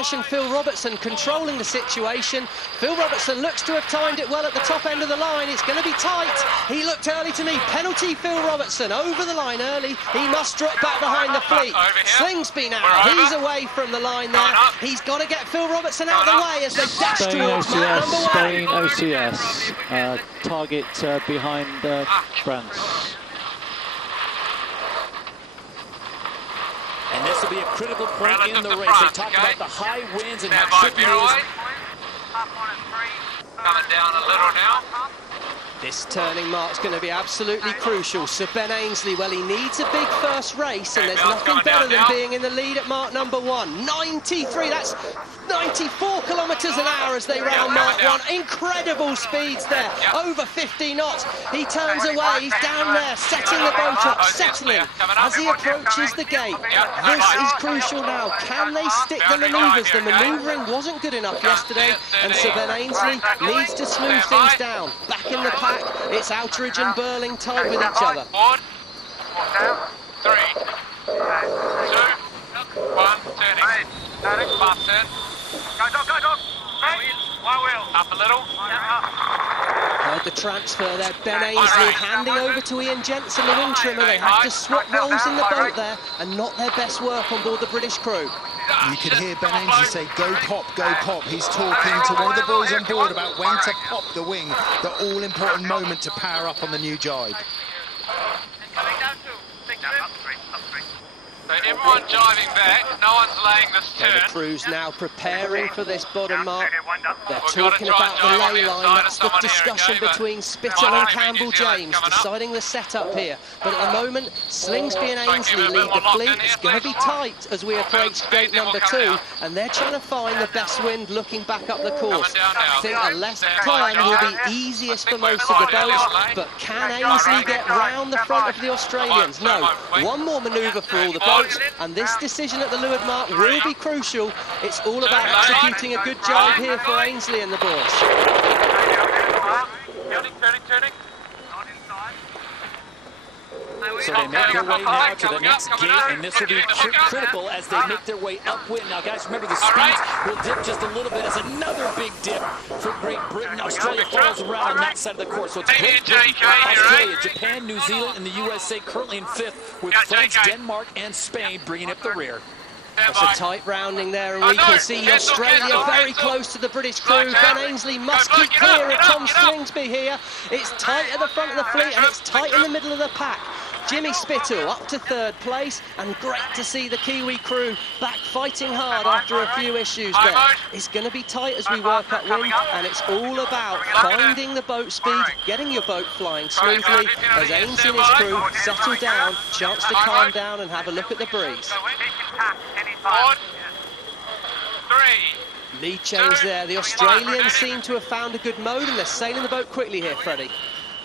Spanish and Phil Robertson controlling the situation. Phil Robertson looks to have timed it well at the top end of the line. It's going to be tight. He looked early to me. Penalty Phil Robertson over the line early. He must drop back behind the fleet. Slingsby now. He's away from the line there. He's got to get Phil Robertson out of the way as they dash towards mark number 1. Spain OCS. Target behind France. And this will be a critical point in the race. They talk about the high winds and how tricky it is. Coming down a little now. This turning mark's going to be absolutely crucial. Sir Ben Ainsley, well, he needs a big first race, and there's nothing better than being in the lead at mark number 1. 93, that's 94 kilometres an hour as they round mark 1. Incredible speeds there, over 50 knots. He turns away, he's down there, setting the boat up, settling as he approaches the gate. This is crucial now. Can they stick the manoeuvres? The manoeuvring wasn't good enough yesterday, and Sir Ben Ainsley needs to smooth things down. Back in the pack, it's Outeridge and Burling tight with each other. 3, 2, 1, turning. Fast turn. Go. Up a little. Heard the transfer there. Ben Ainsley handing over to Ian Jensen, the wind trimmer. They have to swap roles in the boat there, and not their best work on board the British crew. You could hear Ben Ainsley say, go pop, go pop. He's talking to one of the boys on board about when to pop the wing, the all-important moment to power up on the new jibe. So everyone jiving back, no one's laying this turn. The crew's now preparing for this bottom mark. They're talking about the ley line. That's the discussion between Spittle and Campbell James, deciding the setup here. But at the moment, Slingsby and Ainsley lead the fleet. It's going to be tight as we approach gate number 2, and they're trying to find the best wind looking back up the course. I think a left turn will be easiest for most of the boats, but can Ainsley get round the front of the Australians? No. One more manoeuvre for all the boats, and this decision at the leeward mark will be crucial. It's all about executing a good job here for Ainsley and the boys. Turning. So they make their way now to the next gate, and this will be critical as they make their way upwind. Now, guys, remember the speeds will dip just a little bit as another big dip for Great Britain. Australia follows around on that side of the course. So it's Great Britain, Australia, Japan, New Zealand, and the USA currently in 5th, with France, Denmark, and Spain bringing up the rear. It's a tight rounding there, and we can see Australia very close to the British crew. Ben Ainsley must keep clear of Tom Slingsby here. It's tight at the front of the fleet, and it's tight in the middle of the pack. Jimmy Spittle up to 3rd place, and great to see the Kiwi crew back fighting hard after a few issues there. It's going to be tight as we work upwind, and it's all about finding the boat speed, getting your boat flying smoothly as Ainsley and his crew settle down, chance to calm down and have a look at the breeze. 4, 3. Lead change there. The Australians seem to have found a good mode, and they're sailing the boat quickly here, Freddie.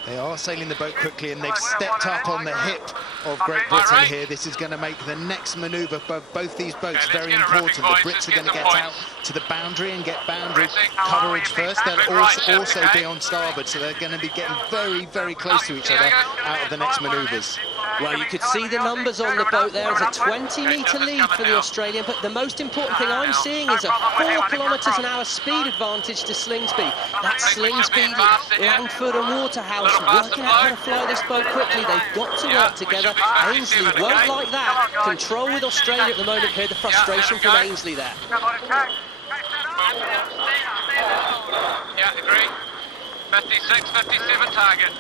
They are sailing the boat quickly, and they've stepped up on the hip of Great Britain here. This is going to make the next manoeuvre for both these boats very important. The Brits are going to get out to the boundary and get boundary coverage first. They'll also be on starboard, so they're going to be getting very, very close to each other out of the next manoeuvres. Well, you could see the numbers on the boat there. It's a 20-metre lead for the Australian, but the most important thing I'm seeing is a 4 kilometres an hour speed advantage to Slingsby. That's Slingsby, Langford and Waterhouse working out how to fly this boat quickly. They've got to work together. Ainsley won't like that. Control with Australia at the moment here. The frustration from Ainsley there. Yeah, agree. 56, 57 target.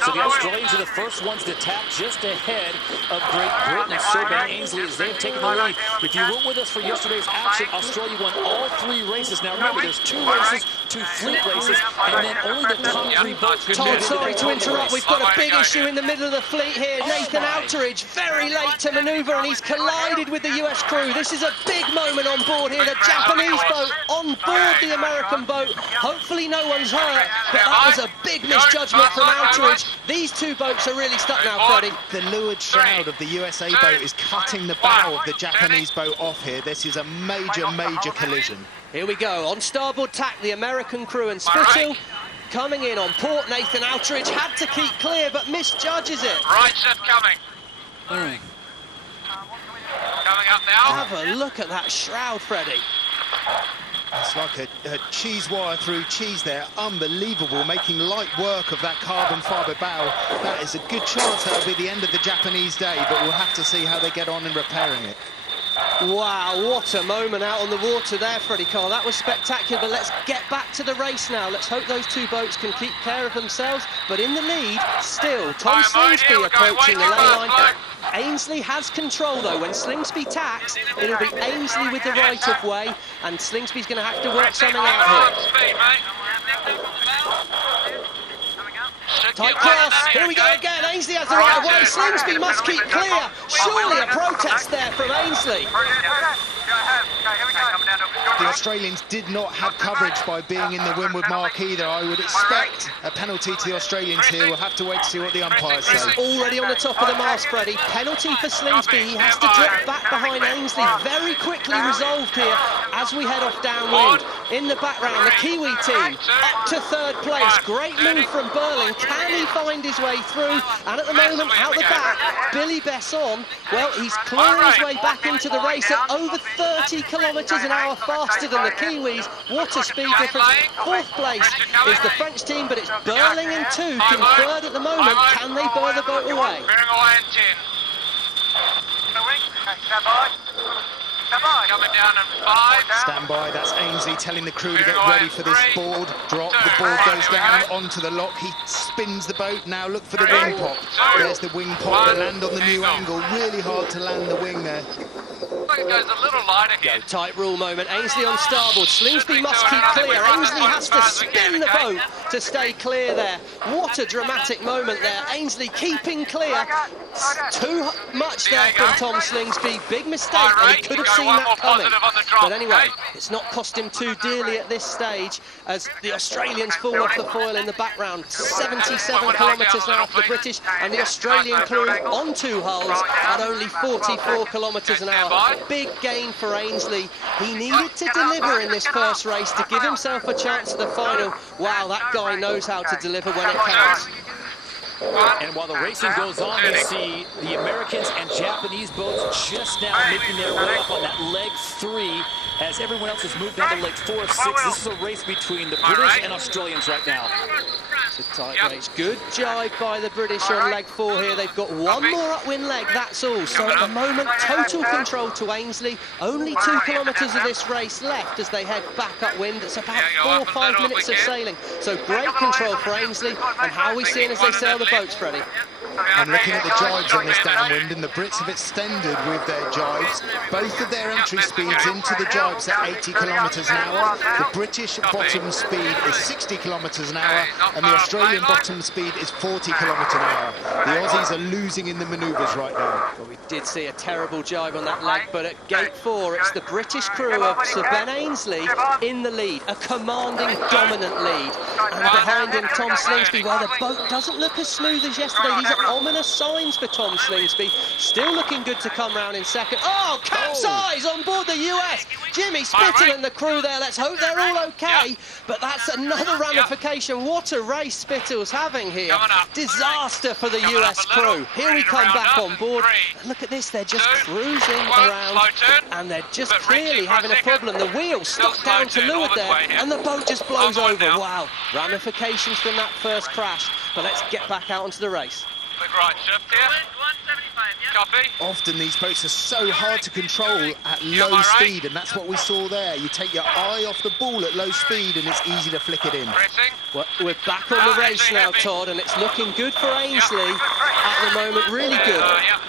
So the Australians are the first ones to tap just ahead of Great Britain and Sir Ben Ainsley as they've taken the lead. If you weren't with us for yesterday's action, Australia won all 3 races. Now remember, there's 2 races, 2 fleet races, and then only the top 3 boats. Tom, sorry to interrupt. We've got a big issue in the middle of the fleet here. Nathan Outeridge, very late to manoeuvre, and he's collided with the US crew. This is a big moment on board here. The Japanese boat on board the American boat. Hopefully no one's hurt, but that was a big misjudgment from Outeridge. These 2 boats are really stuck now, Freddie. The leeward shroud of the USA boat is cutting the bow of the Japanese boat off here. This is a major, major collision. Here we go. On starboard tack, the American crew and Spittle. Coming in on port, Nathan Outeridge had to keep clear, but misjudges it. Right shift coming. All right. Coming up now. Have a look at that shroud, Freddie. It's like a cheese wire through cheese there. Unbelievable, making light work of that carbon fibre bow. That is a good chance that'll be the end of the Japanese day, but we'll have to see how they get on in repairing it. Wow, what a moment out on the water there, Freddie Carr. That was spectacular, but let's get back to the race now. Let's hope those two boats can keep care of themselves. But in the lead, still, Tom Slingsby approaching the lane line. Ainsley has control, though. When Slingsby tacks, it'll be Ainsley with the right-of-way, and Slingsby's going to have to work something out here. Tight cross, here we go again, Ainsley has the right of way, Slingsby must keep clear. Surely a protest there from Ainsley. The Australians did not have coverage by being in the windward mark either. I would expect a penalty to the Australians here. We'll have to wait to see what the umpires say. Already on the top of the mast, Freddie. Penalty for Slingsby. He has to drop back behind Ainsley. Very quickly resolved here as we head off downwind. In the background, the Kiwi team up to third place. Great move from Burling. Can he find his way through? And at the moment, out the back, Billy Besson, well, he's clawing his way back into the race at over 30 kilometres an hour faster than the Kiwis. What a speed difference. Fourth place is the French team, but it's Burling and Tuke in third at the moment. Can they bear the boat away? Bearing away in 10. Stand by. Coming down in 5. Stand by, that's Ainsley telling the crew to get ready for this board. Drop, the board goes down onto the lock. He spins the boat. Now look for the wing pop. There's the wing pop to land on the new angle. Really hard to land the wing there. It goes a little lighter here. Tight rule moment. Ainsley on starboard. Slingsby must keep clear. Ainsley has to spin the boat to stay clear there. What a dramatic moment there. Ainsley keeping clear. Too much there from Tom Slingsby. Big mistake, and he could have seen that coming. But anyway, it's not cost him too dearly at this stage as the Australians fall off the foil in the background. 77 kilometres now for the British, and the Australian crew on two hulls at only 44 kilometres an hour. Big gain for Ainsley. He needed to deliver in this first race to give himself a chance at the final. Wow, that guy knows how to deliver when it counts. And while the racing goes on, you see the Americans and Japanese boats just now making their way up on that leg 3 as everyone else has moved down to leg 4 of 6. This is a race between the British and Australians right now. It's a tight race. Good jibe by the British on leg 4 here. They've got one more upwind leg, that's all. So at the moment, total control to Ainsley. Only 2 kilometres of this race left as they head back upwind. It's about 4 or 5 minutes of sailing. So great control for Ainsley. And how are we seeing as they sail the boats, Freddie? And looking at the jibes on this downwind, and the Brits have extended with their jibes. Both of their entry speeds into the jibes at 80 kilometres an hour. The British bottom speed is 60 kilometres an hour, and the Australian bottom speed is 40 kilometres an hour. The Aussies are losing in the manoeuvres right now. Well, we did see a terrible jibe on that leg, but at gate 4, it's the British crew of Sir Ben Ainsley in the lead, a commanding, dominant lead. And behind him, Tom Slingsby. Well, the boat doesn't look as smooth as yesterday. These are ominous signs for Tom Slingsby. Still looking good to come round in second. Oh, capsize on board the US. Jimmy Spittle and the crew there. Let's hope they're all okay. But that's another ramification. What a race Spittle's having here. Disaster for the US crew. Here we come back on board. And look at this. They're just cruising around. And they're just clearly having a problem. The wheel stuck down to leeward there. And the boat just blows over. Wow. Ramifications from that first crash. But let's get back out onto the race. Quick right shift here. Copy. Often these boats are so hard to control at low speed, and that's what we saw there. You take your eye off the ball at low speed and it's easy to flick it in. Well, we're back on the race now, Todd, and it's looking good for Ainsley at the moment, really good.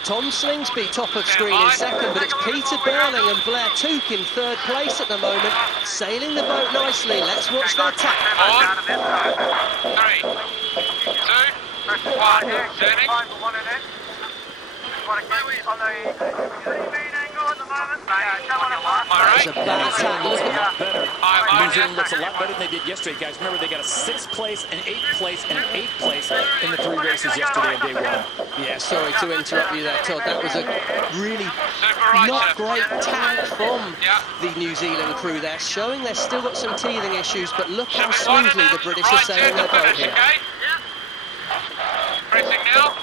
Tom Slingsby top of screen in second, but it's Peter Burling and Blair Tuke in third place at the moment, sailing the boat nicely. Let's watch their tack. 3, 2, 1, turning. That's a bad tack. New Zealand looks a lot better than they did yesterday, guys. Remember, they got a 6th place, an 8th place, and an 8th place in the 3 races yesterday on day 1. Yeah, sorry to interrupt you there, Todd. That was a really not great tack from the New Zealand crew there, showing they've still got some teething issues, but look how smoothly the British are sailing their boat here. Pressing now.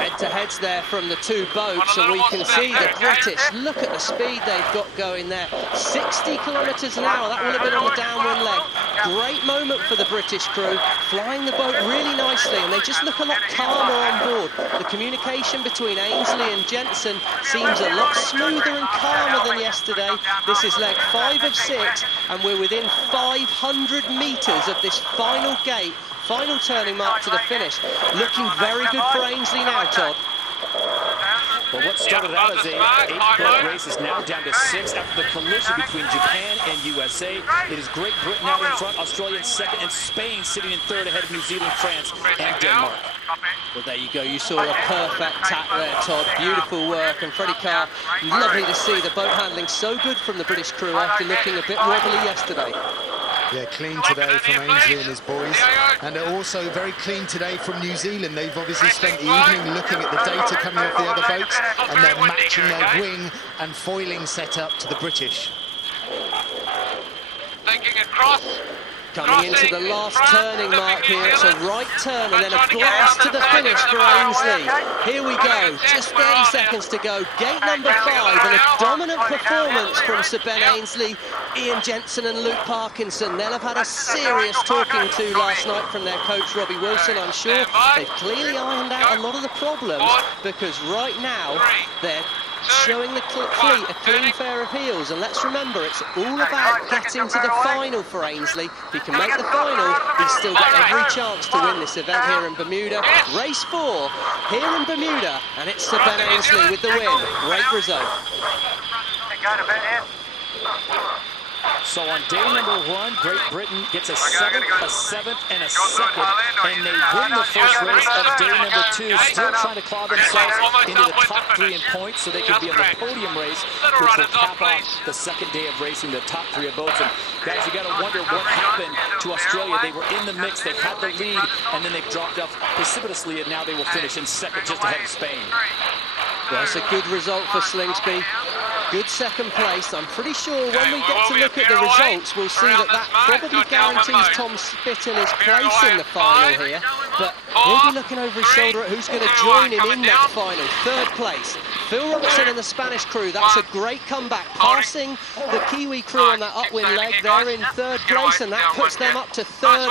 Head-to-heads there from the two boats, and we can see the British. Look at the speed they've got going there. 60 kilometres an hour, that will have been on the downwind leg. Great moment for the British crew, flying the boat really nicely, and they just look a lot calmer on board. The communication between Ainsley and Jensen seems a lot smoother and calmer than yesterday. This is leg 5 of 6, and we're within 500 metres of this final gate. Final turning mark to the finish. Looking very good for Ainsley now, Todd. Well, what started out as a 8-boat race is now down to 6 after the collision between Japan and USA. It is Great Britain out in front, Australia in second, and Spain sitting in third ahead of New Zealand, France, and Denmark. Well, there you go. You saw a perfect tack there, Todd. Beautiful work. And Freddie Carr, lovely to see the boat handling so good from the British crew after looking a bit wobbly yesterday. Yeah, clean today from Ainsley and his boys, and also very clean today from New Zealand. They've obviously spent the evening looking at the data coming off the other boats, and they're matching their wing and foiling setup to the British. Thinking across. Coming into the last turning mark here, it's a right turn and then a blast to the finish for Ainsley. Here we go, just 30 seconds to go. Gate number 5, and a dominant performance from Sir Ben Ainsley, Ian Jensen and Luke Parkinson. They'll have had a serious talking to last night from their coach Robbie Wilson, I'm sure. They've clearly ironed out a lot of the problems, because right now they're showing the fleet a clean pair of heels, and let's remember it's all about getting to the final for Ainsley. If he can make the final, he's still got every chance to win this event here in Bermuda. Race 4 here in Bermuda, and it's Sir Ben Ainsley with the win. Great result. So on day number 1, Great Britain gets a 7th, a 7th, and a 2nd, and they win the first race of day number 2, still trying to claw themselves into the top 3 in points so they can be on the podium race, which will cap off the 2nd day of racing, the top 3 of boats. And guys, you got to wonder what happened to Australia. They were in the mix, they had the lead, and then they've dropped off precipitously, and now they will finish in 2nd, just ahead of Spain. Well, it's a good result for Slingsby. Good 2nd place. I'm pretty sure when we get to look at the results, we'll see that that probably guarantees Tom Spittle his place in the final here. But we'll be looking over his shoulder at who's going to join him in that final. 3rd place, Phil Robertson and the Spanish crew. That's a great comeback, passing the Kiwi crew on that upwind leg. They're in 3rd place, and that puts them up to 3rd.